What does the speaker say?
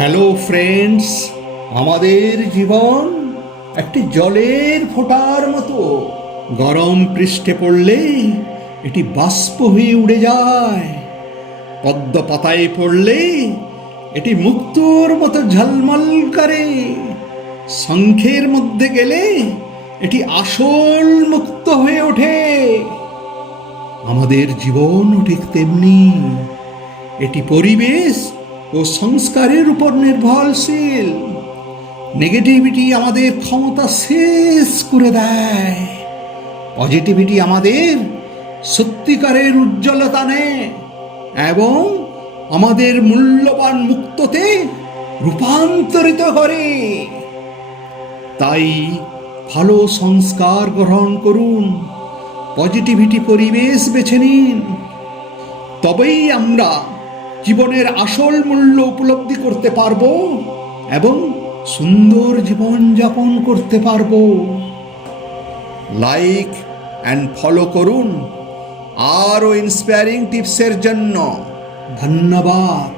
Hello friends, আমাদের জীবন একটি জলের ফোঁটার মতো। গরম পৃষ্ঠে পড়লে এটি বাষ্প হয়ে উড়ে যায়, পদ্ম পাতায় পড়লে এটি মুক্তোর মতো ঝলমল করে, শঙ্খের মধ্যে গেলে এটি আসল মুক্ত হয়ে ওঠে। আমাদের জীবনও ঠিক তেমনি, এটি পরিবেশ ও সংস্কারের উপর নির্ভরশীল। নেগেটিভিটি আমাদের ক্ষমতা শেষ করে দেয়, পজিটিভিটি আমাদের সত্যিকারের উজ্জ্বলতা নেয় এবং আমাদের মূল্যবান মুক্ততে রূপান্তরিত করে। তাই ভালো সংস্কার গ্রহণ করুন, পজিটিভিটি পরিবেশ বেছে নিন, তবেই আমরা জীবনের আসল মূল্য উপলব্ধি করতে পারব এবং সুন্দর জীবন যাপন করতে পারব। লাইক অ্যান্ড ফলো করুন আরও ইন্সপায়ারিং টিপসের জন্য। ধন্যবাদ।